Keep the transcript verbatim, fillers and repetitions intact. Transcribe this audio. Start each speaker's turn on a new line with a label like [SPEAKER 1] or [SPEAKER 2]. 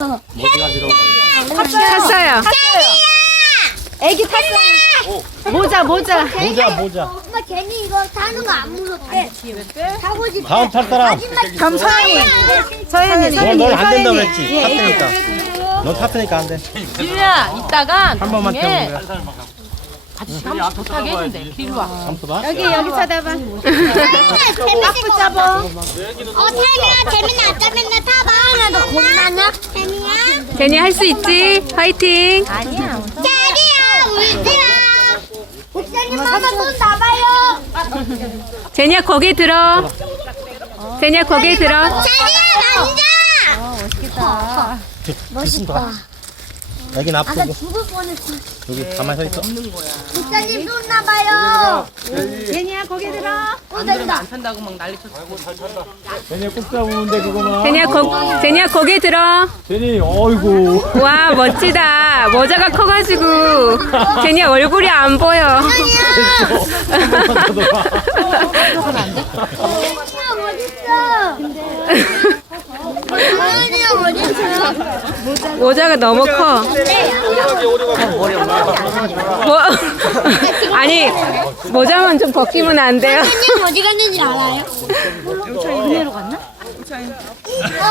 [SPEAKER 1] 모기가 들어오고.
[SPEAKER 2] 탔어요.
[SPEAKER 3] 애기 탔어.
[SPEAKER 2] 모자 모자.
[SPEAKER 1] 모자 모자.
[SPEAKER 3] 엄마 괜히 이거 타는 거 안 무섭대. 타고 싶대.
[SPEAKER 1] 다음 탈 사람.
[SPEAKER 2] 그럼 서연이. 서연이.
[SPEAKER 1] 넌안 된다 그랬지. 탔으니까. 넌 탔으니까 안 돼.
[SPEAKER 4] 지우야, 이따가
[SPEAKER 1] 한 번만
[SPEAKER 4] 나중에
[SPEAKER 1] 태우는 거야.
[SPEAKER 4] 같이 한번 더 타게 해준대. 길로 와.
[SPEAKER 1] 잠수 봐.
[SPEAKER 2] 여기 여기 쳐다봐.
[SPEAKER 3] 재밌을 잡아. 어, 태민아, 재민아, 재민아 타봐. 하나 더 겁나냐? 재민아.
[SPEAKER 2] 제니 할 수 있지. 화이팅.
[SPEAKER 3] 자리야, 울지마. 목사님 한번 손 잡아요.
[SPEAKER 2] 제니야 거기 들어. 제니야 거기 들어.
[SPEAKER 3] 자리야, 앉아.
[SPEAKER 1] 멋있다. 여긴
[SPEAKER 3] 아까
[SPEAKER 1] 앞서고
[SPEAKER 3] 죽을 뻔했어.
[SPEAKER 1] 여기 가만히 서 있어.
[SPEAKER 3] 목사님 손 나봐요.
[SPEAKER 2] 제니야 거기 들어.
[SPEAKER 3] 어, 된다.
[SPEAKER 4] 안 탄다고 막 난리 쳤어.
[SPEAKER 1] 제니 꼭 잡으는데 그거만.
[SPEAKER 2] 제니야 거 제니야 거기 들어.
[SPEAKER 1] 제니 어이구.
[SPEAKER 2] 와 멋지다. 모자가 커가지고 제니야 얼굴이 안 보여.
[SPEAKER 3] 태민아, 멋있어. 태민아, 멋있어.
[SPEAKER 2] 모자가 너무 커. 뭐, 아니 모자만 좀 벗기면 안 돼요?
[SPEAKER 3] 태민이 어디 갔는지 알아요?